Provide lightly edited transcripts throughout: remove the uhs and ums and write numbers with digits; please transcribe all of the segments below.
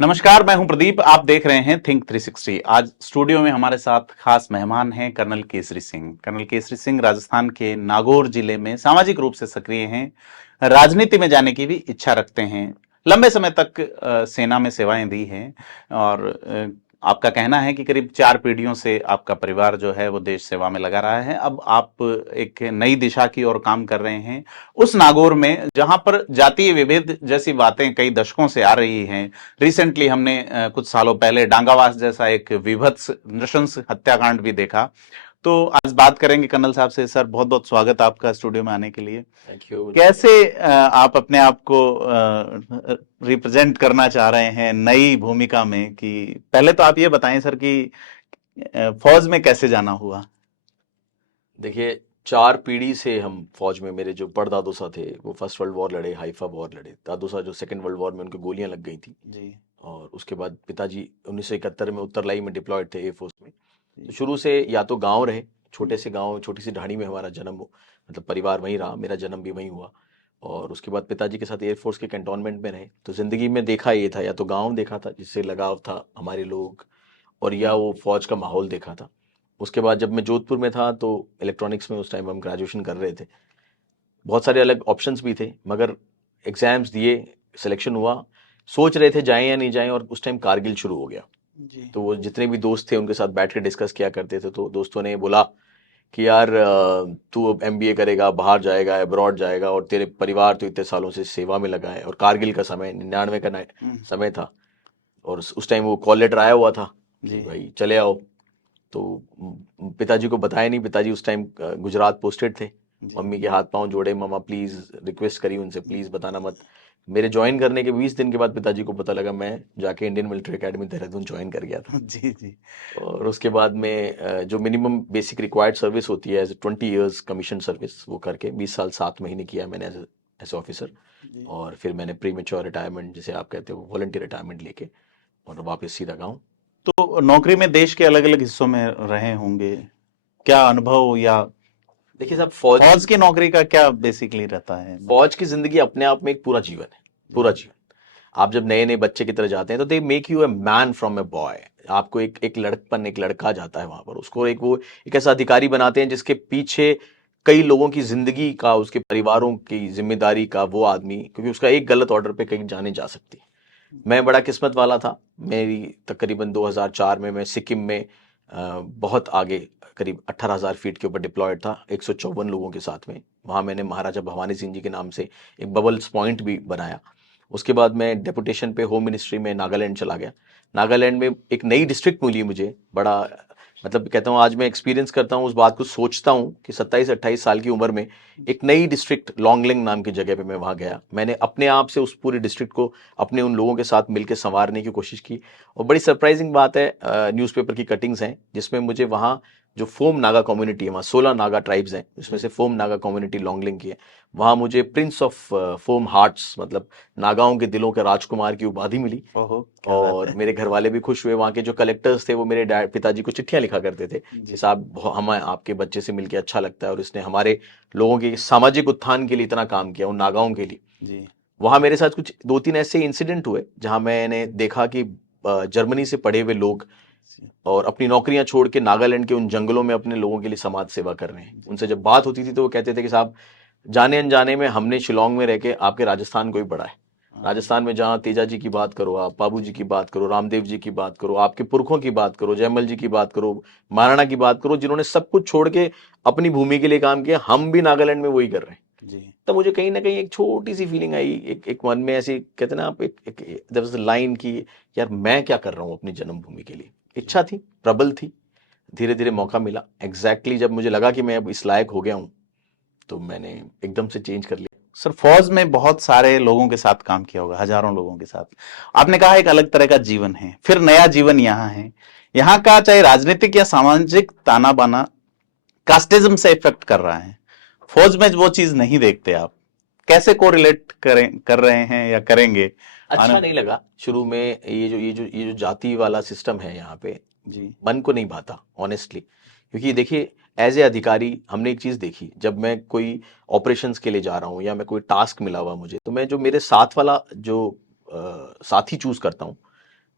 नमस्कार, मैं हूं प्रदीप। आप देख रहे हैं थिंक 360। आज स्टूडियो में हमारे साथ खास मेहमान हैं कर्नल केसरी सिंह। कर्नल केसरी सिंह राजस्थान के नागौर जिले में सामाजिक रूप से सक्रिय हैं, राजनीति में जाने की भी इच्छा रखते हैं, लंबे समय तक सेना में सेवाएं दी हैं और आपका कहना है कि करीब 4 पीढ़ियों से आपका परिवार जो है वो देश सेवा में लगा रहा है। अब आप एक नई दिशा की ओर काम कर रहे हैं उस नागौर में जहां पर जातीय विभेद जैसी बातें कई दशकों से आ रही हैं। रिसेंटली हमने कुछ सालों पहले डांगावास जैसा एक विभत्स नृशंस हत्याकांड भी देखा। तो आज बात करेंगे कर्नल साहब से। सर, बहुत बहुत स्वागत आपका स्टूडियो में आने के लिए। Thank you. कैसे आप अपने आप को रिप्रेजेंट करना चाह रहे हैं नई भूमिका में? कि पहले तो आप ये बताएं सर कि फौज में कैसे जाना हुआ? देखिए, 4 पीढ़ी से हम फौज में, मेरे जो परदादू सा थे वो फर्स्ट वर्ल्ड वॉर लड़े, हाइफा वॉर लड़े। दादू सा जो सेकंड वर्ल्ड वॉर में उनको गोलियां लग गई थी जी। और उसके बाद पिताजी 1971 में उत्तरलाई में डिप्लॉयड थे एयरफोर्स में। तो शुरू से या तो गांव रहे, छोटे से गांव, छोटी सी ढाणी में हमारा जन्म हो, मतलब परिवार वहीं रहा, मेरा जन्म भी वहीं हुआ। और उसके बाद पिताजी के साथ एयरफोर्स के कैंटोनमेंट में रहे। तो जिंदगी में देखा ये था, या तो गाँव देखा था जिससे लगाव था हमारे लोग, और या वो फौज का माहौल देखा था। उसके बाद जब मैं जोधपुर में था तो इलेक्ट्रॉनिक्स में उस टाइम हम ग्रेजुएशन कर रहे थे। बहुत सारे अलग ऑप्शंस भी थे, मगर एग्जाम्स दिए, सिलेक्शन हुआ, सोच रहे थे जाएं या नहीं जाएं, और उस टाइम कारगिल शुरू हो गया। जी। तो वो जितने भी दोस्त थे उनके साथ बैठ के डिस्कस किया करते थे। तो दोस्तों ने बोला कि यार तू अब एमबीए करेगा, बाहर जाएगा, अब्रॉड जाएगा, और तेरे परिवार तो इतने सालों से सेवा में लगा है, और कारगिल का समय 99 का समय था, और उस टाइम वो कॉल लेटर आया हुआ था कि जी। भाई चले आओ। तो पिताजी को बताया नहीं, पिताजी उस टाइम गुजरात पोस्टेड थे। जी। मम्मी के हाथ पांव जोड़े, मामा प्लीज, रिक्वेस्ट करी उनसे, प्लीज बताना मत। मेरे ज्वाइन करने के 20 दिन के बाद पिताजी को पता लगा, मैं जाके Indian military academy Dehradun join कर गया था। जी। जी। और उसके बाद में जो मिनिमम बेसिक रिक्वायर्ड सर्विस होती है, एज 20 years कमीशन सर्विस, वो करके 20 साल 7 महीने किया मैंने एज ऑफिसर। जी। और फिर मैंने प्री मेच्योर रिटायरमेंट, जिसे आप कहते हो, वॉलंटियर रिटायरमेंट लेके, और वापस सीधा गाँव। तो नौकरी में देश के अलग अलग हिस्सों में रहे होंगे, क्या अनुभव या देखिए साहब, फौज की नौकरी का क्या बेसिकली रहता है? फौज की जिंदगी अपने आप में एक पूरा जीवन है, पूरा जीवन। आप जब नए नए बच्चे की तरह जाते हैं तो they make U a man from a boy. आपको एक लड़कपन, एक लड़का जाता है वहां पर, उसको एक ऐसा अधिकारी बनाते हैं जिसके पीछे कई लोगों की जिंदगी का, उसके परिवारों की जिम्मेदारी का वो आदमी, क्योंकि उसका एक गलत ऑर्डर पे कहीं जाने जा सकती है। मैं बड़ा किस्मत वाला था। मेरी तकरीबन 2004 में मैं सिक्किम में बहुत आगे, करीब 18,000 फीट के ऊपर डिप्लॉयड था, 154 लोगों के साथ में। वहाँ मैंने महाराजा भवानी सिंह जी के नाम से एक बबल्स पॉइंट भी बनाया। उसके बाद मैं डेपुटेशन पे होम मिनिस्ट्री में नागालैंड चला गया। नागालैंड में एक नई डिस्ट्रिक्ट मिली मुझे, बड़ा, मतलब कहता हूँ, आज मैं एक्सपीरियंस करता हूँ उस बात को, सोचता हूँ कि 27-28 साल की उम्र में एक नई डिस्ट्रिक्ट लॉन्गलिंग नाम की जगह पे मैं वहाँ गया। मैंने अपने आप से उस पूरी डिस्ट्रिक्ट को अपने उन लोगों के साथ मिलकर संवारने की कोशिश की। और बड़ी सरप्राइजिंग बात है, न्यूज़पेपर की कटिंग्स हैं जिसमें मुझे वहाँ जो फोम नागा कम्युनिटी है, वहाँ 16 नागा ट्राइब्स हैं, जिसमें से फोम नागा कम्युनिटी लॉन्गलिंग की है। वहाँ मुझे प्रिंस ऑफ फोम हार्ट्स, मतलब नागाओं के दिलों के राजकुमार की उपाधि मिली। ओहो, क्या बात और है। मेरे घर वाले भी खुश हुए। वहाँ के जो कलेक्टर्स थे वो मेरे पिताजी को चिट्ठियां लिखा करते थे कि साहब, हमें आपके बच्चे से मिलकर अच्छा लगता है, और इसने हमारे लोगों के सामाजिक उत्थान के लिए इतना काम किया, उन नागाओं के लिए। जी। वहाँ मेरे साथ कुछ 2-3 ऐसे इंसिडेंट हुए जहाँ मैंने देखा कि जर्मनी से पढ़े हुए लोग और अपनी नौकरियां छोड़ के नागालैंड के उन जंगलों में अपने लोगों के लिए समाज सेवा कर रहे हैं। उनसे जब बात होती थी तो वो कहते थे कि साहब, जाने अनजाने में हमने शिलोंग में रह के आपके राजस्थान को ही पढ़ा है। राजस्थान में जहाँ तेजा जी की बात करो, आप बाबू जी की बात करो, रामदेव जी की बात करो, आपके पुरखों की बात करो, जयमल जी की बात करो, महाराणा की बात करो, जिन्होंने सब कुछ छोड़ के अपनी भूमि के लिए काम किया, हम भी नागालैंड में वही कर रहे हैं। जी। तो मुझे कहीं ना कहीं एक छोटी सी फीलिंग आई, एक मन में ऐसी, कहते ना आप, एक लाइन की, यार मैं क्या कर रहा हूँ अपनी जन्मभूमि के लिए। इच्छा थी, प्रबल थी। धीरे धीरे मौका मिला। एग्जैक्टली जब मुझे लगा कि मैं अब इस लायक हो गया हूँ, तो मैंने एकदम से चेंज कर लिया। सर, फौज में बहुत सारे लोगों के साथ काम किया होगा, हजारों लोगों के साथ। आपने कहा एक अलग तरह का जीवन है, फिर नया जीवन यहाँ है। यहाँ का चाहे राजनीतिक या सामाजिक ताना बाना कास्टिज्म से इफेक्ट कर रहा है। फौज में वो चीज नहीं देखते आप। कैसे कोरिलेट कर रहे हैं या करेंगे? अच्छा नहीं लगा शुरू में। ये जो जाति वाला सिस्टम है यहाँ पे, जी। मन को नहीं भाता ऑनेस्टली। क्योंकि देखिए, एज ए अधिकारी हमने एक चीज देखी, जब मैं कोई ऑपरेशंस के लिए जा रहा हूँ या मैं कोई टास्क मिला हुआ मुझे, तो मैं जो मेरे साथ वाला जो साथी चूज करता हूँ,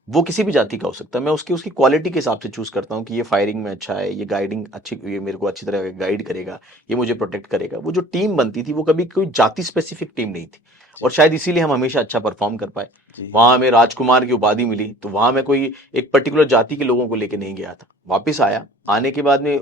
वो किसी भी जाति का हो सकता है, मैं उसकी उसकी क्वालिटी के हिसाब से चूज करता हूँ कि ये फायरिंग में अच्छा है, ये गाइडिंग अच्छी, ये मेरे को अच्छी तरह गाइड करेगा, ये मुझे प्रोटेक्ट करेगा। वो जो टीम बनती थी वो कभी कोई जाति स्पेसिफिक टीम नहीं थी, और शायद इसीलिए हम हमेशा अच्छा परफॉर्म कर पाए। वहां हमें राजकुमार की उपाधि मिली, तो वहां मैं कोई एक पर्टिकुलर जाति के लोगों को लेके नहीं गया था। वापिस आया, आने के बाद में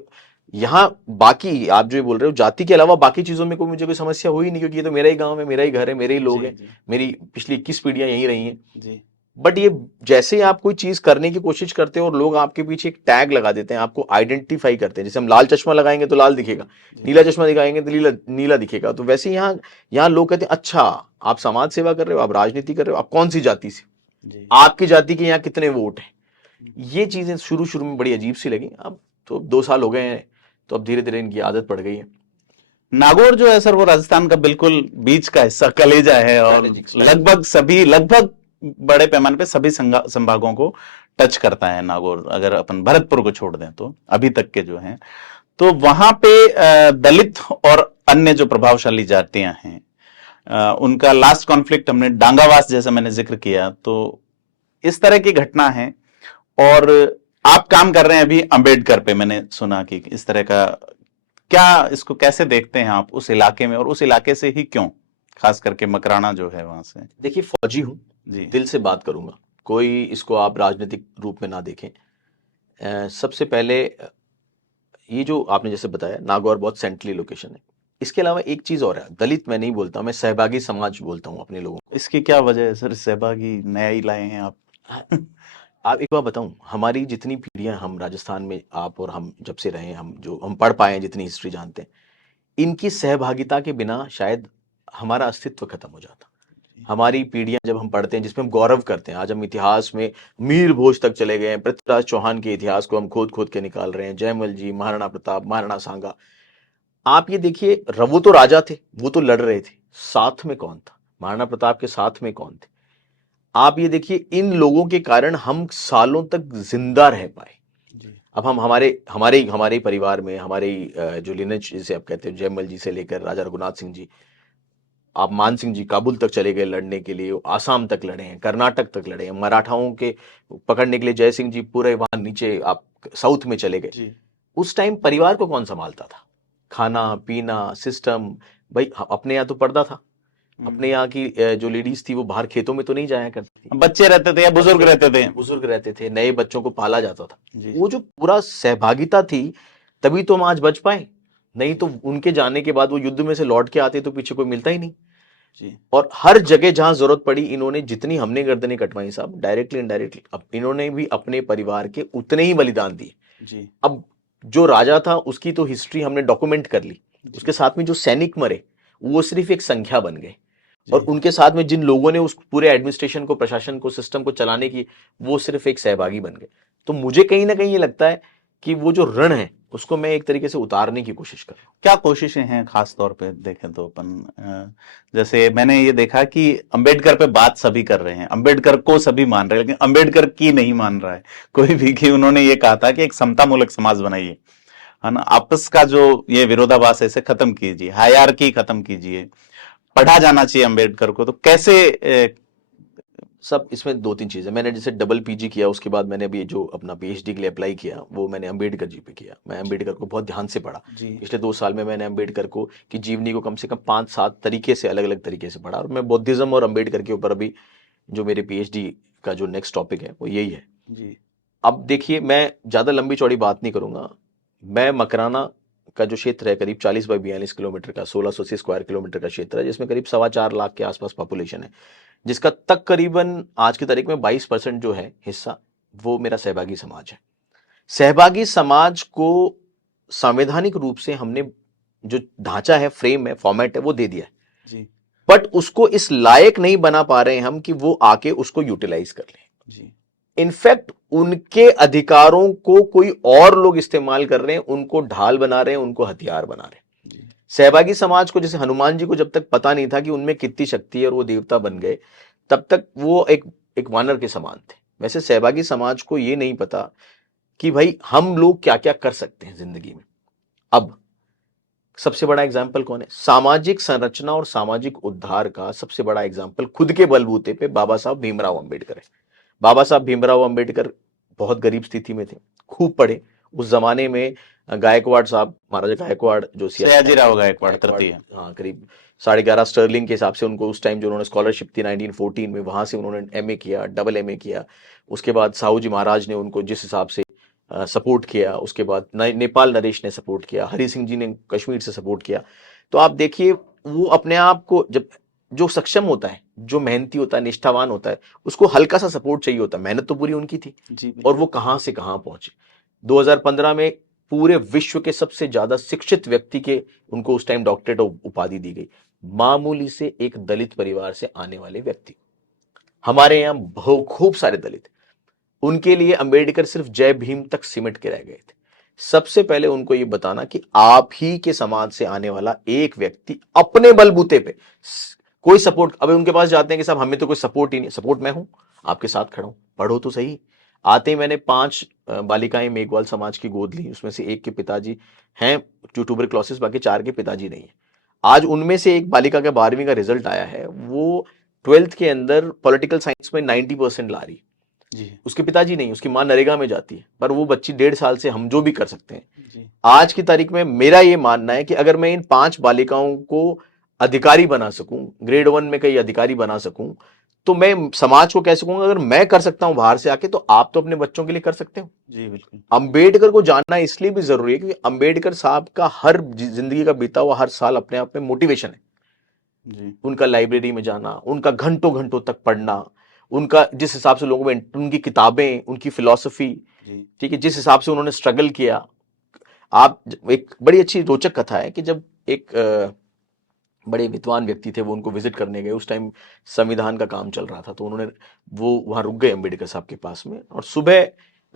यहाँ बाकी आप जो ये बोल रहे हो जाति के अलावा बाकी चीजों में कोई मुझे कोई समस्या हुई नहीं, क्योंकि ये तो मेरा ही गांव है, मेरा ही घर है, मेरे ही लोग हैं, मेरी पिछली 21 पीढ़ियां यहीं रही हैं। बट ये जैसे ही आप कोई चीज करने की कोशिश करते हो और लोग आपके पीछे एक टैग लगा देते हैं, आपको आइडेंटिफाई करते हैं, जैसे हम लाल चश्मा लगाएंगे तो लाल दिखेगा, नीला चश्मा दिखाएंगे तो नीला नीला दिखेगा, तो वैसे यहाँ यहाँ लोग कहते हैं अच्छा आप समाज सेवा कर रहे हो, आप राजनीति कर रहे हो, आप कौन सी जाति से, आपकी जाति के यहाँ कितने वोट हैं। ये चीजें शुरू शुरू में बड़ी अजीब सी लगी, अब तो 2 साल हो गए हैं, तो अब धीरे धीरे इनकी आदत पड़ गई है। नागौर जो है सर वो राजस्थान का बिल्कुल बीच का हिस्सा, कलेजा है, और लगभग बड़े पैमाने पे सभी संभागों को टच करता है नागौर, अगर अपन भरतपुर को छोड़ दें तो अभी तक के जो हैं। तो वहां पे दलित और अन्य जो प्रभावशाली जातियां हैं, उनका लास्ट कॉन्फ्लिक्ट हमने डांगावास जैसा मैंने जिक्र किया, तो इस तरह की घटना है। और आप काम कर रहे हैं अभी अंबेडकर पे, मैंने सुना कि इस तरह का, क्या इसको कैसे देखते हैं आप उस इलाके में, और उस इलाके से ही क्यों, खास करके मकराना जो है वहां से? देखिए फौजी हूं जी, दिल से बात करूंगा, कोई इसको आप राजनीतिक रूप में ना देखें। सबसे पहले ये जो आपने जैसे बताया नागौर बहुत सेंट्रली लोकेशन है, इसके अलावा एक चीज और है, दलित मैं नहीं बोलता, मैं सहभागी समाज बोलता हूँ अपने लोगों को। इसकी क्या वजह है सर, सहभागी नया ही लाए हैं आप? आप एक बार बताऊं, हमारी जितनी पीढ़ियां, हम राजस्थान में आप और हम जब से रहे, हम जो हम पढ़ पाए हैं, जितनी हिस्ट्री जानते हैं, इनकी सहभागिता के बिना शायद हमारा अस्तित्व खत्म हो जाता। हमारी पीढ़ियां जब हम पढ़ते हैं, जिसमें हम गौरव करते हैं, आज हम इतिहास में मीर भोज तक चले गए हैं, पृथ्वीराज चौहान के इतिहास को हम खोद खोद के निकाल रहे हैं, जयमल जी, महाराणा प्रताप, महाराणा सांगा। आप ये देखिए, वो तो राजा थे, वो तो लड़ रहे थे, साथ में कौन था? महाराणा प्रताप के साथ में कौन थे? आप ये देखिए, इन लोगों के कारण हम सालों तक जिंदा रह पाए। अब हम हमारे परिवार में, हमारे जो लिनेज जिसे आप कहते हैं, जयमल जी से लेकर राजा रघुनाथ सिंह जी, आप मान सिंह जी काबुल तक चले गए लड़ने के लिए, आसाम तक लड़े हैं, कर्नाटक तक लड़े हैं, मराठाओं के पकड़ने के लिए जय सिंह जी पूरे वहां नीचे आप साउथ में चले गए। उस टाइम परिवार को कौन संभालता था? खाना पीना सिस्टम, भाई अपने यहाँ तो पर्दा था, अपने यहाँ की जो लेडीज थी वो बाहर खेतों में तो नहीं जाया करती थी, बच्चे रहते थे या बुजुर्ग रहते थे, नए बच्चों को पाला जाता था। वो जो पूरा सहभागिता थी, तभी तो हम आज बच पाए, नहीं तो उनके जाने के बाद वो युद्ध में से लौट के आते तो पीछे कोई मिलता ही नहीं जी। और हर जगह जहां जरूरत पड़ी, इन्होंने जितनी हमने गर्दनें कटवाई साहब, डायरेक्टली इनडायरेक्टली, अब इन्होंने भी अपने परिवार के उतने ही बलिदान दिए जी। अब जो राजा था उसकी तो हिस्ट्री हमने डॉक्यूमेंट कर ली, उसके साथ में जो सैनिक मरे वो सिर्फ एक संख्या बन गए, और उनके साथ में जिन लोगों ने उस पूरे एडमिनिस्ट्रेशन को, प्रशासन को, सिस्टम को चलाने की, वो सिर्फ एक सहभागी बन गए। तो मुझे कहीं ना कहीं ये लगता है कि वो जो ऋण है उसको मैं एक तरीके से उतारने की कोशिश कर रहा हूं। क्या कोशिशें हैं खास तौर पे देखें तो अपन, जैसे मैंने ये देखा कि अंबेडकर पे बात सभी कर रहे हैं, अंबेडकर को सभी मान रहे हैं, लेकिन अंबेडकर की नहीं मान रहा है कोई भी, कि उन्होंने ये कहा था कि एक समतामूलक समाज बनाइए, है ना, आपस का जो ये विरोधाभास ऐसे खत्म कीजिए, हायरार्की खत्म कीजिए, पढ़ा जाना चाहिए अंबेडकर को। तो कैसे सब इसमें 2-3 चीजें, मैंने जैसे डबल पीजी किया, उसके बाद मैंने अभी जो अपना पीएचडी के लिए अप्लाई किया, वो मैंने अंबेडकर जी पे किया। मैं अंबेडकर को बहुत ध्यान से पढ़ा, पिछले 2 साल में मैंने अंबेडकर को की जीवनी को कम से कम 5-7 तरीके से, अलग अलग तरीके से पढ़ा, और मैं बौद्धिज्म और अंबेडकर के ऊपर अभी जो मेरे पीएचडी का जो नेक्स्ट टॉपिक है वो यही है जी। अब देखिए, मैं ज्यादा लंबी चौड़ी बात नहीं करूंगा, मैं मकराना का जो क्षेत्र है करीब 40 बाई 42 किलोमीटर का, 1680 स्क्वायर किलोमीटर का क्षेत्र है, जिसमें करीब 4.25 लाख के आसपास पॉपुलेशन है, जिसका तकरीबन आज की तारीख में 22% जो है हिस्सा, वो मेरा सहभागी समाज है। सहभागी समाज को संवैधानिक रूप से हमने जो ढांचा है, फ्रेम है, फॉर्मेट है, वो दे दिया है जी। बट उसको इस लायक नहीं बना पा रहे हैं हम कि वो आके उसको यूटिलाइज कर लें जी। इनफैक्ट उनके अधिकारों को कोई और लोग इस्तेमाल कर रहे हैं, उनको ढाल बना रहे हैं, उनको हथियार बना रहे हैं। सहभागी समाज को, जैसे हनुमान जी को जब तक पता नहीं था कि उनमें कितनी शक्ति है और वो देवता बन गए, तब तक वो एक वानर के समान थे। वैसे सहभागी समाज को ये नहीं पता कि भाई हम लोग क्या क्या कर सकते हैं जिंदगी में। अब सबसे बड़ा एग्जाम्पल कौन है? सामाजिक संरचना और सामाजिक उद्धार का सबसे बड़ा एग्जाम्पल खुद के बलबूते पे बाबा साहब भीमराव अंबेडकर है। बाबा साहब भीमराव अंबेडकर बहुत गरीब स्थिति में थे, खूब पढ़े। उस जमाने में गायकवाड़ साहब, महाराजा गायकवाड़ जो सयाजीराव गायकवाड़ तृतीय, हाँ, करीब 11.5 स्टर्लिंग के हिसाब से उनको उस टाइम जो उन्होंने स्कॉलरशिप थी 1914 में, वहां से उन्होंने एमए किया, डबल एमए किया। उसके बाद साहू जी महाराज ने उनको जिस हिसाब से सपोर्ट किया, उसके बाद नेपाल नरेश ने सपोर्ट किया, हरि सिंह जी ने कश्मीर से सपोर्ट किया। तो आप देखिए वो अपने आप को, जब जो सक्षम होता है, जो मेहनती होता है, निष्ठावान होता है, उसको हल्का सा सपोर्ट चाहिए होता है। मेहनत तो पूरी उनकी थी जी, और वो कहां से कहां पहुंचे। 2015 में पूरे विश्व के सबसे ज्यादा शिक्षित व्यक्ति के उनको उस टाइम डॉक्टरेट उपाधि दी गई, मामूली से एक दलित परिवार से आने वाले व्यक्ति। हमारे यहां खूब सारे दलित, उनके लिए अंबेडकर सिर्फ जय भीम तक सिमट के रह गए थे। सबसे पहले उनको यह बताना कि आप ही के समाज से आने वाला एक व्यक्ति अपने बलबूते पे कोई सपोर्ट, अब उनके पास जाते हैं कि साहब हमें तो कोई सपोर्ट ही नहीं। सपोर्ट मैं हूं, आपके साथ खड़ा हूं, पढ़ो तो सही। आते ही मैंने 5 बालिकाएं मेघवाल समाज की गोद ली, उसमें से एक के पिताजी हैं ट्यूबरक्लोसिस, बाकी 4 के पिताजी नहीं है। आज उनमें से एक बालिका के 12वीं का रिजल्ट आया है, वो 12th के अंदर पॉलिटिकल साइंस में 90% ला रही जी, उसके पिताजी नहीं, उसकी मां नरेगा में जाती है, पर वो बच्ची 1.5 साल से हम जो भी कर सकते हैं। जी, आज की तारीख में मेरा ये मानना है कि अगर मैं इन 5 बालिकाओं को अधिकारी बना सकूं, ग्रेड 1 में कई अधिकारी बना सकूं, तो मैं समाज को कह सकूंगा अगर मैं कर सकता हूं बाहर से आके, तो आप तो अपने बच्चों के लिए कर सकते हो। जी बिल्कुल। अंबेडकर को जानना इसलिए भी जरूरी है क्योंकि अंबेडकर साहब का हर जिंदगी का बीता हुआ हर साल अपने आप में मोटिवेशन है। जी, उनका लाइब्रेरी में जाना, उनका घंटों घंटों तक पढ़ना, उनका जिस हिसाब से लोगों में उनकी किताबें, उनकी फिलॉसफी, जी, ठीक है, जिस हिसाब से उन्होंने स्ट्रगल किया। आप एक बड़ी अच्छी रोचक कथा है कि जब एक बड़े विद्वान व्यक्ति थे, वो उनको विजिट करने गए, उस टाइम संविधान का काम चल रहा था, तो उन्होंने वो वहां रुक गए अम्बेडकर साहब के पास में, और सुबह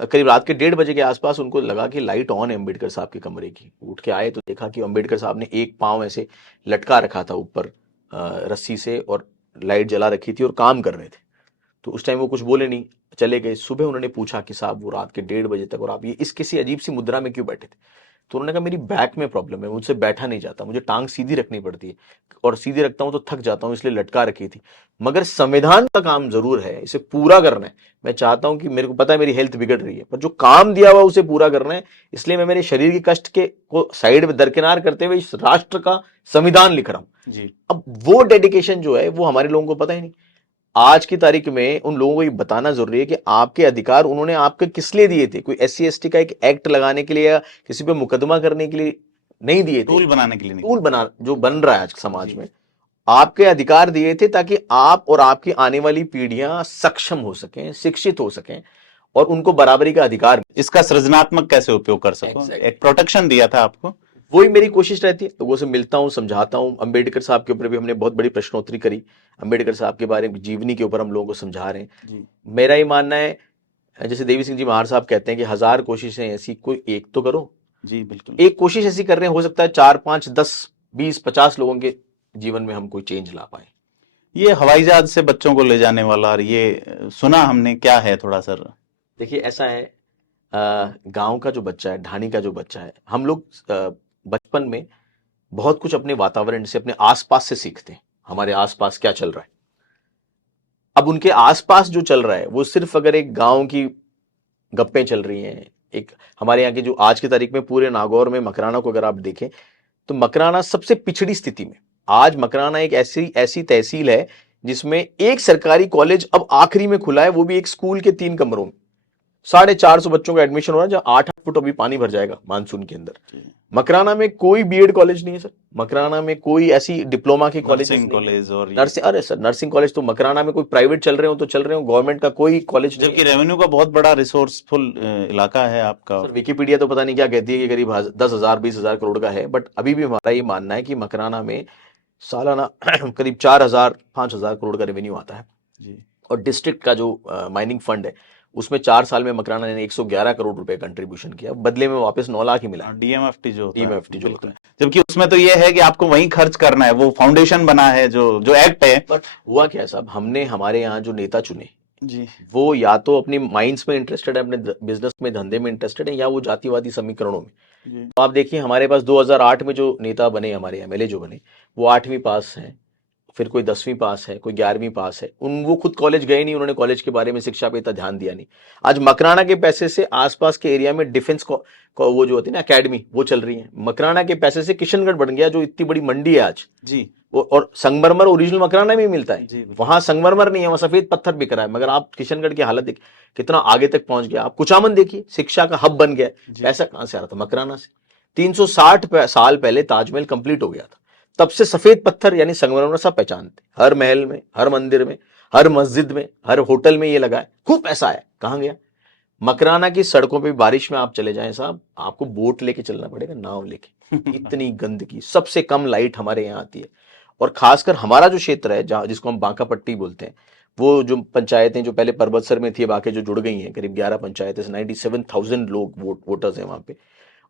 करीब रात के 1:30 बजे के आसपास उनको लगा कि लाइट ऑन है अम्बेडकर साहब के कमरे की। उठ के आए तो देखा कि अम्बेडकर साहब ने एक पांव ऐसे लटका रखा था ऊपर रस्सी से, और लाइट जला रखी थी और काम कर रहे थे। तो उस टाइम वो कुछ बोले नहीं, चले गए। सुबह उन्होंने पूछा कि साहब वो रात के 1:30 बजे तक और आप ये इस किसी अजीब सी मुद्रा में क्यों बैठे थे? तो उन्होंने कहा मेरी बैक में प्रॉब्लम है, मुझसे बैठा नहीं जाता, मुझे टांग सीधी रखनी पड़ती है और सीधी रखता हूं तो थक जाता हूं, इसलिए लटका रखी थी। मगर संविधान का काम जरूर है, इसे पूरा करना है। मैं चाहता हूं कि मेरे को पता है मेरी हेल्थ बिगड़ रही है, पर जो काम दिया हुआ उसे पूरा करना है, इसलिए मैं मेरे शरीर के कष्ट के को साइड में दरकिनार करते हुए इस राष्ट्र का संविधान लिख रहा हूं। जी, अब वो डेडिकेशन जो है वो हमारे लोगों को पता ही नहीं। आज की तारीख में उन लोगों को ये बताना जरूरी है कि आपके अधिकार उन्होंने आपके किस लिए दिए थे। कोई SC ST का एक एक्ट लगाने के लिए या किसी पे मुकदमा करने के लिए नहीं दिए थे, टूल बनाने के लिए नहीं। टूल बना जो बन रहा है आज समाज जी, में, आपके अधिकार दिए थे ताकि आप और आपकी आने वाली पीढ़ियां सक्षम हो सकें, शिक्षित हो सकें और उनको बराबरी का अधिकार मिले। इसका सृजनात्मक कैसे उपयोग कर सको, Exactly. एक प्रोटेक्शन दिया था आपको। वही मेरी कोशिश रहती है, लोगों से मिलता हूं, समझाता हूं। अंबेडकर साहब के ऊपर भी हमने बहुत बड़ी प्रश्नोत्तरी करी, अंबेडकर साहब के बारे में जीवनी के ऊपर हम लोगों को समझा रहे हैं। जी, मेरा ये मानना है, जैसे देवी सिंह जी महार साहब कहते हैं कि 1000 कोशिशें ऐसी, कोई एक तो करो। जी बिल्कुल। एक कोशिश ऐसी कर रहे हैं, हो सकता है 4 5 10 20 50 लोगों के जीवन में हम कोई चेंज ला पाए। ये हवाई जहाज से बच्चों को ले जाने वाला, और ये सुना हमने, क्या है थोड़ा सर? देखिए ऐसा है, गांव का जो बच्चा है, ढाणी का जो बच्चा है, हम लोग बचपन में बहुत कुछ अपने वातावरण से, अपने आसपास से सीखते हैं, हमारे आसपास क्या चल रहा है। अब उनके आसपास जो चल रहा है वो सिर्फ अगर एक गांव की गप्पें चल रही हैं, एक हमारे यहाँ की जो आज की तारीख में पूरे नागौर में मकराना को अगर आप देखें तो मकराना सबसे पिछड़ी स्थिति में, आज मकराना एक ऐसी ऐसी तहसील है जिसमें एक सरकारी कॉलेज अब आखिरी में खुला है, वो भी एक स्कूल के 3 कमरों में। 450 बच्चों का एडमिशन हो रहा है, जहां 8-8 फुट अभी पानी भर जाएगा मानसून के अंदर। मकराना में कोई बीएड कॉलेज नहीं है सर, मकराना में कोई ऐसी डिप्लोमा की कॉलेज नर्सिंग कॉलेज और नर्सिंग, अरे सर नर्सिंग कॉलेज तो मकराना में कोई प्राइवेट चल रहे हो तो चल रहे हो, गवर्नमेंट का कोई कॉलेज नहीं। जबकि रेवेन्यू का बहुत बड़ा रिसोर्सफुल इलाका है आपका। सर विकिपीडिया तो पता नहीं क्या कहती है कि करीब 10,000 20,000 करोड़ का है, बट अभी भी हमारा ये मानना है कि मकराना में सालाना करीब 4,000 5,000 करोड़ का रेवेन्यू आता है जी, और डिस्ट्रिक्ट का जो माइनिंग फंड है उसमें 4 साल में मकराना ने 111 करोड़ रुपए कंट्रीब्यूशन किया, बदले में वापस 9 लाख ही मिला। DMFT जो होता है, DMFT जो बिल्कुल। जबकि उसमें तो ये है कि आपको वहीं खर्च करना है, वो फाउंडेशन बना है जो एक्ट है। बट हुआ क्या साहब, हमने हमारे यहाँ जो नेता चुने जी, वो या तो अपनी माइंस में इंटरेस्टेड है, अपने बिजनेस में धंधे में इंटरेस्टेड है, या वो जातिवादी समीकरणों में। जी, तो आप देखिए हमारे पास 2008 में जो नेता बने, हमारे MLA जो बने, वो 8वीं पास हैं, फिर कोई 10वीं पास है, कोई 11वीं पास है, वो खुद कॉलेज गए नहीं, उन्होंने कॉलेज के बारे में, शिक्षा पे इतना ध्यान दिया नहीं। आज मकराना के पैसे से आसपास के एरिया में डिफेंस को वो जो होती है ना एकेडमी, वो चल रही है। मकराना के पैसे से किशनगढ़ बन गया, जो इतनी बड़ी मंडी है आज जी और संगमरमर ओरिजिनल मकराना में ही मिलता जी, है। बिल्कुल। वहां संगमरमर नहीं है, वहां सफेद पत्थर बिक रहा है। मगर आप किशनगढ़ की हालत देखिए, कितना आगे तक पहुंच गया। आप कुचामन देखिए, शिक्षा का हब बन गया। जी। पैसा कहां से आ रहा था? मकराना से। 360 साल पहले ताजमहल कंप्लीट हो गया था, तब से सफेद पत्थर यानी संगमरमर सब पहचानते। हर महल में, हर मंदिर में, हर मस्जिद में, हर होटल में ये लगा है। खूब पैसा है, कहां गया? मकराना की सड़कों पे बारिश में आप चले जाएं साहब, आपको बोट लेके चलना पड़ेगा, नाव लेके। इतनी गंदगी, सबसे कम लाइट हमारे यहाँ आती है। और खासकर हमारा जो क्षेत्र है, जहाँ जिसको हम बांका पट्टी बोलते हैं, वो जो पंचायतें जो पहले परबतसर में थी, बाकी जो जुड़ गई हैं, करीब 11 पंचायतें, 97,000 लोग वोटर्स हैं वहां पे।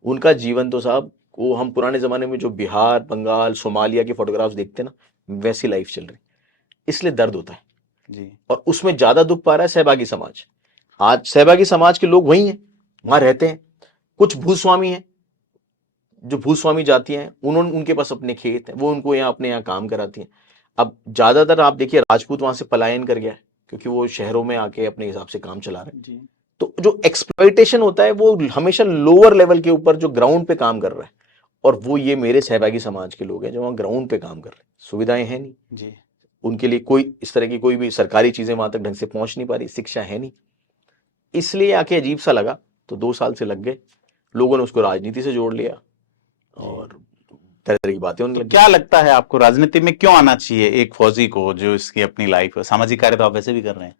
उनका जीवन तो साहब, वो हम पुराने जमाने में जो बिहार, बंगाल, सोमालिया की फोटोग्राफ्स देखते ना, वैसी लाइफ चल रही। इसलिए दर्द होता है जी। और उसमें ज्यादा दुख पा रहा है सहभागी समाज। आज सहभागी समाज के लोग वही हैं, वहां रहते हैं। कुछ भूस्वामी हैं, जो भूस्वामी जातियां हैं, उन्होंने, उनके पास अपने खेत हैं, वो उनको यहाँ अपने यहाँ काम कराती हैं। अब ज्यादातर आप देखिए राजपूत वहां से पलायन कर गया है, क्योंकि वो शहरों में आके अपने हिसाब से काम चला रहे हैं। जी। तो जो एक्सप्लॉइटेशन होता है वो हमेशा लोअर लेवल के ऊपर, जो ग्राउंड पे काम कर रहा है, और वो ये मेरे सहभागी समाज के लोग हैं जो वहां ग्राउंड पे काम कर रहे हैं। सुविधाएं हैं नहीं जी। उनके लिए, कोई इस तरह की कोई भी सरकारी चीजें वहां तक ढंग से पहुंच नहीं पा रही, शिक्षा है नहीं। इसलिए आके अजीब सा लगा, तो 2 साल से लग गए। लोगों ने उसको राजनीति से जोड़ लिया और तरह तरह की बातें होने तो लगी। क्या लगता है आपको, राजनीति में क्यों आना चाहिए एक फौजी को, जो इसकी अपनी लाइफ, सामाजिक कार्य तो आप वैसे भी कर रहे हैं,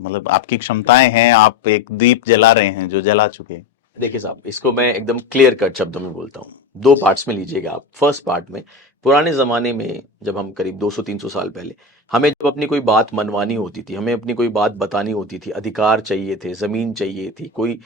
मतलब आपकी क्षमताएं हैं, आप एक दीप जला रहे हैं जो जला चुके हैं। देखिए साहब, इसको मैं एकदम क्लियर कट शब्दों में बोलता हूँ, 2 पार्ट्स में लीजिएगा आप। फर्स्ट पार्ट में, पुराने जमाने में जब हम करीब 200-300 साल पहले, हमें जब अपनी कोई बात मनवानी होती थी, हमें अपनी कोई बात बतानी होती थी, अधिकार चाहिए थे, जमीन चाहिए थी कोई,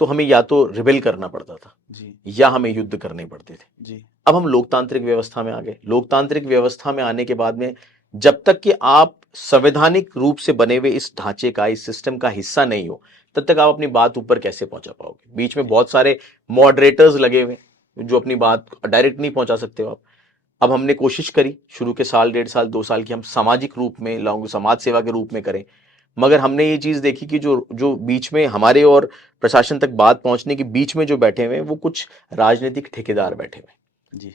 तो हमें या तो रिबेल करना पड़ता था जी या हमें युद्ध करने पड़ते थे। जी। अब हम लोकतांत्रिक व्यवस्था में आ गए। लोकतांत्रिक व्यवस्था में आने के बाद में, जब तक कि आप संवैधानिक रूप से बने हुए इस ढांचे का, इस सिस्टम का हिस्सा नहीं हो, तब तक आप अपनी बात ऊपर कैसे पहुंचा पाओगे? बीच में बहुत सारे मॉडरेटर्स लगे हुए जो अपनी बात डायरेक्ट नहीं पहुंचा सकते हो आप। अब हमने कोशिश करी शुरू के साल, 1.5 साल, 2 साल की, हम सामाजिक रूप में लाऊंगे, समाज सेवा के रूप में करें। मगर हमने ये चीज देखी कि जो जो बीच में हमारे और प्रशासन तक बात पहुंचने के बीच में जो बैठे हुए हैं, वो कुछ राजनीतिक ठेकेदार बैठे हुए हैं। जी।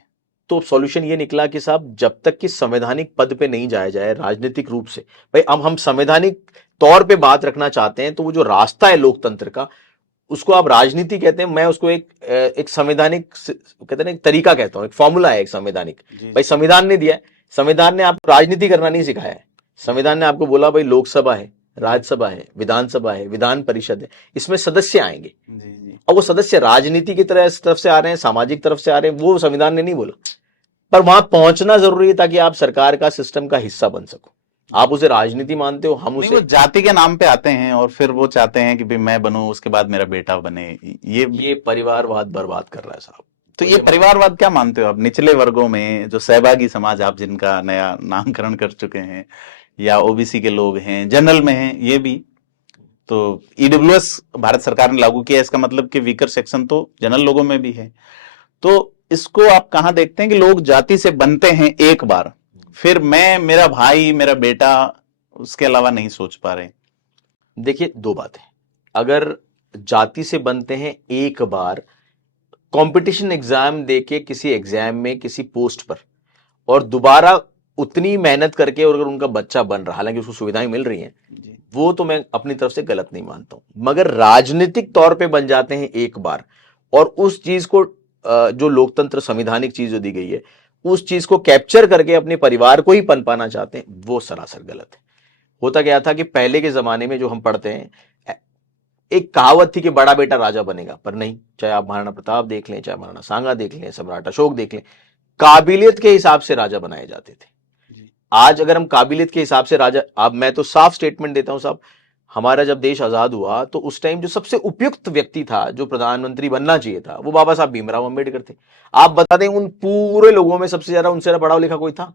तो सॉल्यूशन ये निकला कि साहब, जब तक कि संवैधानिक पद पे नहीं जाया जाए राजनीतिक रूप से, भाई अब हम संवैधानिक तौर पे बात रखना चाहते हैं, तो वो जो रास्ता है लोकतंत्र का, उसको आप राजनीति कहते हैं, मैं उसको एक संवैधानिक कहते हैं, एक तरीका कहता हूं, एक फॉर्मूला है एक संवैधानिक। जी। भाई संविधान ने दिया है, संविधान ने आपको राजनीति करना नहीं सिखाया है। संविधान ने आपको बोला भाई लोकसभा है, राज्यसभा है, विधानसभा है, विधान परिषद है, इसमें सदस्य आएंगे। जी जी। और वो सदस्य राजनीति की तरफ से आ रहे हैं, सामाजिक तरफ से आ रहे हैं, वो संविधान ने नहीं बोला। पर वहां पहुंचना जरूरी है ताकि आप सरकार का, सिस्टम का हिस्सा बन सको। आप उसे राजनीति मानते हो, हम नहीं, उसे, वो जाति के नाम पे आते हैं और फिर वो चाहते हैं कि भाई मैं बनूं, उसके बाद मेरा बेटा बने। ये परिवारवाद बर्बाद कर रहा है साहब। तो ये परिवारवाद क्या मानते हो आप? निचले वर्गों में जो सहभागी समाज, आप जिनका नया नामकरण कर चुके हैं, या ओबीसी के लोग हैं, जनरल में हैं, ये भी तो ईडब्ल्यूएस भारत सरकार ने लागू किया, इसका मतलब कि वीकर सेक्शन तो जनरल लोगों में भी है। तो इसको आप कहां देखते हैं कि लोग जाति से बनते हैं एक बार, फिर मैं, मेरा भाई, मेरा बेटा, उसके अलावा नहीं सोच पा रहे? देखिए 2 बातें। अगर जाति से बनते हैं एक बार, कंपटीशन एग्जाम देके किसी एग्जाम में किसी पोस्ट पर, और दोबारा उतनी मेहनत करके, और अगर उनका बच्चा बन रहा, हालांकि उसको सुविधाएं मिल रही हैं, वो तो मैं अपनी तरफ से गलत नहीं मानता हूं। मगर राजनीतिक तौर पे बन जाते हैं एक बार, और उस चीज को, जो लोकतंत्र संवैधानिक चीज जो दी गई है, उस चीज को कैप्चर करके अपने परिवार को ही पनपाना चाहते हैं, वो सरासर गलत है। होता क्या था कि पहले के जमाने में जो हम पढ़ते हैं, एक कहावत थी कि बड़ा बेटा राजा बनेगा, पर नहीं। चाहे आप महाराणा प्रताप देख लें, चाहे महाराणा सांगा देख लें, सम्राट अशोक देख लें, काबिलियत के हिसाब से राजा बनाए जाते थे। आज अगर हम काबिलियत के हिसाब से राजा, अब मैं तो साफ स्टेटमेंट देता हूं साहब, हमारा जब देश आजाद हुआ तो उस टाइम जो सबसे उपयुक्त व्यक्ति था, जो प्रधानमंत्री बनना चाहिए था, वो बाबा साहब भीमराव अंबेडकर थे। आप बता दें, उन पूरे लोगों में सबसे ज्यादा, उनसे ज्यादा पढ़ा लिखा कोई था?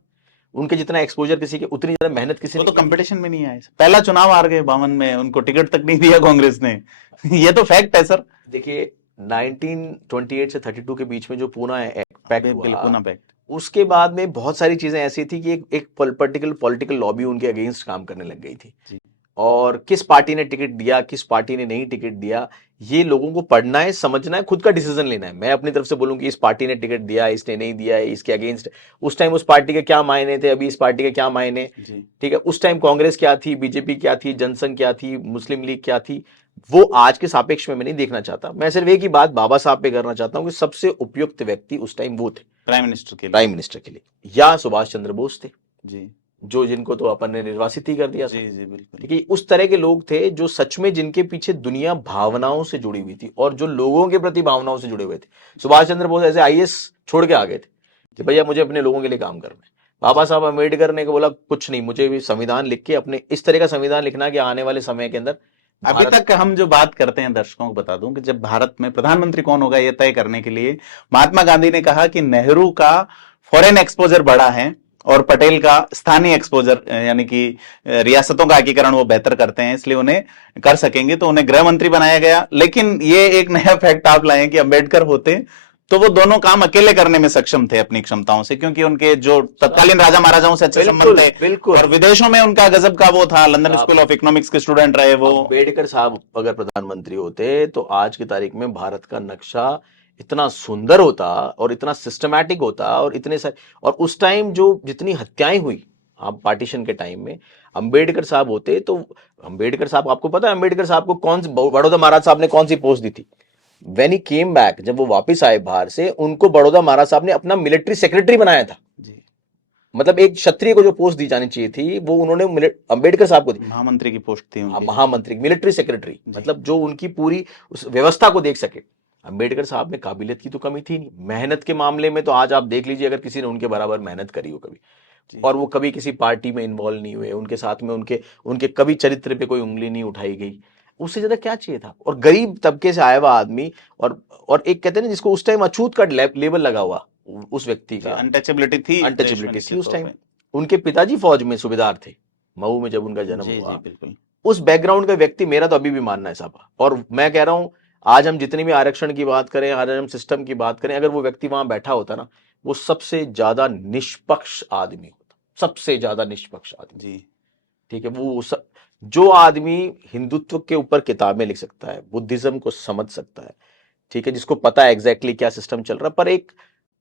उनके जितना एक्सपोजर किसी के, उतनी ज्यादा मेहनत किसी वो ने तो कंपटीशन में नहीं आए, पहला चुनाव हार गए 52 में, उनको टिकट तक नहीं दिया कांग्रेस ने। ये तो फैक्ट है सर। देखिए 1928 से 32 के बीच में जो पूना पैक्ट हुआ, पूना पैक्ट, उसके बाद में बहुत सारी चीजें ऐसी थी कि एक पर्टिकुलर पॉलिटिकल लॉबी उनके अगेंस्ट काम करने लग गई थी। जी। और किस पार्टी ने टिकट दिया, किस पार्टी ने नहीं टिकट दिया, ये लोगों को पढ़ना है, समझना है, खुद का डिसीजन लेना है। मैं अपनी तरफ से बोलूं कि इस पार्टी ने टिकट दिया, इसने नहीं दिया है, इसके अगेंस्ट, उस टाइम उस पार्टी के क्या मायने थे, अभी इस पार्टी के क्या मायने। जी। ठीक है, उस टाइम कांग्रेस क्या थी, बीजेपी क्या थी, जनसंघ क्या थी, मुस्लिम लीग क्या थी, वो आज के सापेक्ष में मैं नहीं देखना चाहता। मैं सिर्फ एक ही बात बाबा साहब पे करना चाहता हूं कि सबसे उपयुक्त व्यक्ति उस टाइम वो थे प्राइम मिनिस्टर के लिए। प्राइम मिनिस्टर के लिए, या सुभाष चंद्र बोस थे, जी जो जिनको तो अपन ने निर्वासित ही कर दिया था। जी जी बिल्कुल। ठीक है, उस तरह के लोग थे जो सच में, जिनके पीछे दुनिया भावनाओं से जुड़ी हुई थी और जो लोगों के प्रति भावनाओं से जुड़े हुए थे। सुभाष चंद्र बोस ऐसे आईएएस छोड़ के आ गए थे कि भैया मुझे अपने लोगों के लिए काम करना है। बाबा साहब अम्बेडकर ने बोला कुछ नहीं, मुझे भी संविधान लिख के अपने इस तरह का संविधान लिखना कि आने वाले समय के अंदर अभी तक हम जो बात करते हैं, दर्शकों को बता दूं कि जब भारत में प्रधानमंत्री कौन होगा यह तय करने के लिए महात्मा गांधी ने कहा कि नेहरू का फॉरेन एक्सपोजर बड़ा है और पटेल का स्थानीय एक्सपोजर, यानी कि रियासतों का एकीकरण वो बेहतर करते हैं, इसलिए उन्हें कर सकेंगे, तो उन्हें गृह मंत्री बनाया गया। लेकिन ये एक नया फैक्ट आप लाए कि अम्बेडकर होते तो वो दोनों काम अकेले करने में सक्षम थे अपनी क्षमताओं से, क्योंकि उनके जो तत्कालीन राजा महाराजाओं से अच्छे संबंध थे, बिल्कुल, और विदेशों में उनका गजब का वो था, लंदन स्कूल ऑफ इकोनॉमिक्स के स्टूडेंट रहे वो। अम्बेडकर साहब अगर प्रधानमंत्री होते तो आज की तारीख में भारत का नक्शा इतना सुंदर होता और इतना सिस्टमैटिक होता और इतने सारे, और उस टाइम जो जितनी हत्याएं हुई आप पार्टीशन के टाइम में, अम्बेडकर साहब होते तो, अम्बेडकर साहब, आपको पता है अम्बेडकर साहब को कौन, बड़ौदा महाराज साहब ने कौन सी पोस्ट दी थी? व्हेन ही केम बैक, जब वो वापस आए बाहर से, उनको बड़ौदा महाराज साहब ने अपना मिलिट्री सेक्रेटरी बनाया था। जी। मतलब एक क्षत्रिय को जो पोस्ट दी जानी चाहिए थी वो उन्होंने अम्बेडकर साहब को दी। महामंत्री की पोस्ट थी उनकी। महामंत्री, मिलिट्री सेक्रेटरी, मतलब जो उनकी पूरी उस व्यवस्था को देख सके। अम्बेडकर साहब में काबिलियत की तो कमी थी नहीं, मेहनत के मामले में तो आज आप देख लीजिए, अगर किसी ने उनके बराबर मेहनत करी हो कभी, और वो कभी किसी पार्टी में इन्वॉल्व नहीं हुए, उनके साथ में उनके कभी चरित्र पे कोई उंगली नहीं उठाई गई, उससे ज्यादा क्या चाहिए था? और गरीब तबके से आया हुआ आदमी, और एक कहते हैं ना जिसको उस टाइम अछूत का लेबल लगा हुआ, उस व्यक्ति का अनटचेबिलिटी थी उस टाइम। उनके पिताजी फौज में सूबेदार थे, मऊ में जब उनका जन्म हुआ। बिल्कुल। उस बैकग्राउंड का व्यक्ति, मेरा तो अभी भी मानना है साहब, और मैं कह रहा हूं आज हम जितनी भी आरक्षण की बात करें, आज हम सिस्टम की बात करें, अगर वो व्यक्ति वहां बैठा होता ना, वो सबसे ज्यादा निष्पक्ष आदमी होता, सबसे ज्यादा निष्पक्ष आदमी। जी। ठीक है, वो जो आदमी हिंदुत्व के ऊपर किताबें लिख सकता है, बुद्धिज्म को समझ सकता है, ठीक है, जिसको पता है एग्जैक्टली क्या सिस्टम चल रहा है, पर एक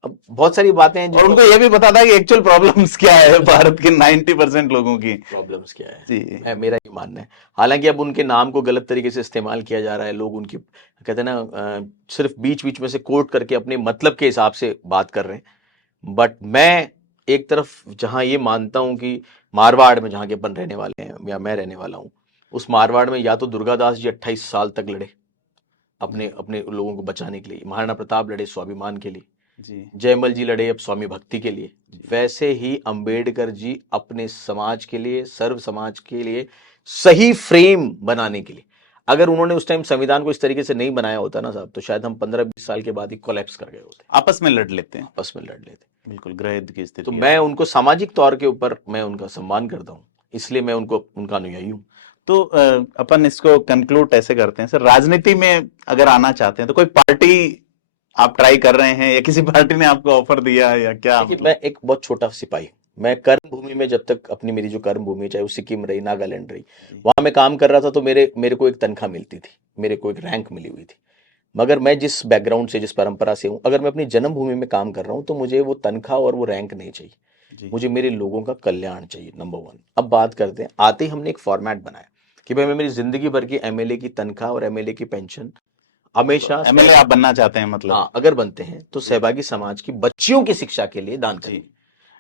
बहुत सारी बातें हैं और उनको ये भी पता था कि एक्चुअल प्रॉब्लम्स क्या है भारत के 90% लोगों की, प्रॉब्लम्स क्या है। जी। मेरा ये मानना है। हालांकि अब उनके नाम को गलत तरीके से इस्तेमाल किया जा रहा है, लोग उनकी कहते हैं ना सिर्फ बीच बीच में से कोट करके अपने मतलब के हिसाब से बात कर रहे हैं। बट मैं एक तरफ जहां ये मानता हूं कि मारवाड़ में, जहां के अपन रहने वाले हैं या मैं रहने वाला हूं, उस मारवाड़ में या तो दुर्गादास जी 28 साल तक लड़े अपने अपने लोगों को बचाने के लिए, महाराणा प्रताप लड़े स्वाभिमान के लिए, जी। जयमल जी लड़े अब स्वामी भक्ति के लिए, वैसे ही अंबेडकर जी अपने समाज के लिए, सर्व समाज के लिए सही फ्रेम बनाने के लिए। अगर उन्होंने उस टाइम संविधान को इस तरीके से नहीं बनाया होता ना साहब, तो शायद हम 15-20 साल के बाद ही कोलैप्स कर गए होते, आपस में लड़ लेते हैं, आपस में लड़ लेते। बिल्कुल गृह युद्ध की स्थिति। तो मैं उनको सामाजिक तौर के ऊपर मैं उनका सम्मान करता हूँ, इसलिए मैं उनका अनुयायी हूँ। तो अपन इसको कंक्लूड ऐसे करते हैं सर, राजनीति में अगर आना चाहते हैं तो कोई पार्टी आप ट्राई कर रहे हैं या किसी पार्टी ने आपको ऑफर दिया है या क्या? मैं एक बहुत छोटा सिपाही, मैं कर्म भूमि में, जब तक अपनी मेरी जो कर्म भूमि, चाहे वो सिक्किम रही, नागालैंड रही, वहां मैं काम कर रहा था, तो मेरे को एक तनख्वाह मिलती थी, मेरे को एक रैंक मिली हुई थी। मगर मैं जिस बैकग्राउंड से, जिस परंपरा से हूं, अगर मैं अपनी जन्मभूमि में काम कर रहा हूं, तो मुझे वो तनख्वाह और वो रैंक नहीं चाहिए, मुझे मेरे लोगों का कल्याण चाहिए, नंबर 1। अब बात करते हैं, आते ही हमने एक फॉर्मेट बनाया कि भाई मैं मेरी जिंदगी भर की एमएलए की तनख्वाह और एमएलए की पेंशन हमेशा, एमएलए आप बनना चाहते हैं मतलब? हाँ, अगर बनते हैं तो सहभागी समाज की बच्चियों की शिक्षा के लिए दान करें,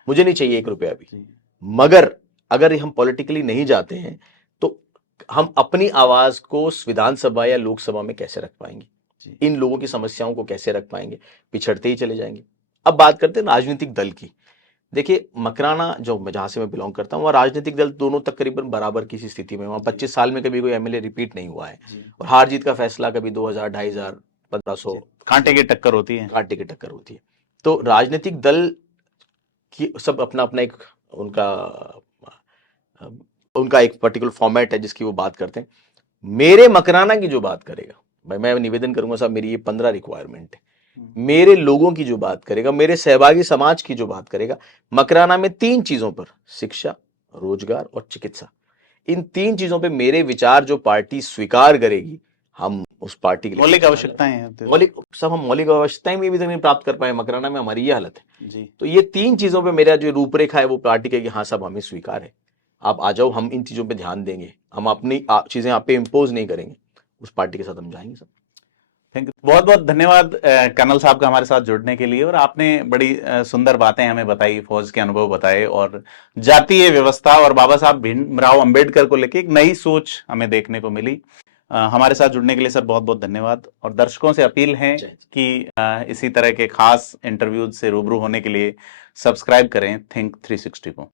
मुझे नहीं चाहिए 1 रुपया भी। मगर अगर हम पॉलिटिकली नहीं जाते हैं तो हम अपनी आवाज को विधानसभा या लोकसभा में कैसे रख पाएंगे, इन लोगों की समस्याओं को कैसे रख पाएंगे? पिछड़ते ही चले जाएंगे। अब बात करते हैं राजनीतिक दल की। देखिए, मकराना जो जहां से मैं बिलोंग करता हूं, वहां राजनीतिक दल दोनों तकरीबन बराबर की स्थिति में, वहां 25 साल में कभी कोई एमएलए रिपीट नहीं हुआ है, और हार जीत का फैसला कभी 2000, 2500, 1500, कांटे की टक्कर होती है, कांटे की टक्कर होती है। तो राजनीतिक दल की सब अपना अपना एक उनका एक पर्टिकुलर फॉर्मेट है जिसकी वो बात करते हैं। मेरे मकराना की जो बात करेगा भाई, मैं निवेदन करूंगा साहब, मेरी ये 15 रिक्वायरमेंट है मेरे लोगों की जो बात करेगा, मेरे सहभागी समाज की जो बात करेगा। मकराना में 3 चीजों पर, शिक्षा, रोजगार और चिकित्सा, इन 3 चीजों पे मेरे विचार जो पार्टी स्वीकार करेगी, हम उस पार्टी के लिए मौलिक पीछे ना आवश्यकताएं हैं जाएं। मौलिक सब हम मौलिक आवश्यकताएं भी अभी तक नहीं प्राप्त कर पाए। मकराना में हमारी ये हालत है। जी। तो ये 3 चीजों पे मेरा जो रूपरेखा है वो पार्टी के कि हाँ सब हमें स्वीकार है, आप आ जाओ, हम इन चीजों पे ध्यान देंगे, हम अपनी चीजें आप पे इम्पोज नहीं करेंगे, उस पार्टी के साथ हम जाएंगे सब। थैंक यू, बहुत बहुत धन्यवाद कर्नल साहब का हमारे साथ जुड़ने के लिए। और आपने बड़ी सुंदर बातें हमें बताई, फौज के अनुभव बताए, और जातीय व्यवस्था और बाबा साहब भीमराव अंबेडकर को लेकर एक नई सोच हमें देखने को मिली। हमारे साथ जुड़ने के लिए सर बहुत बहुत धन्यवाद। और दर्शकों से अपील है कि इसी तरह के खास इंटरव्यूज से रूबरू होने के लिए सब्सक्राइब करें थिंक 360 को।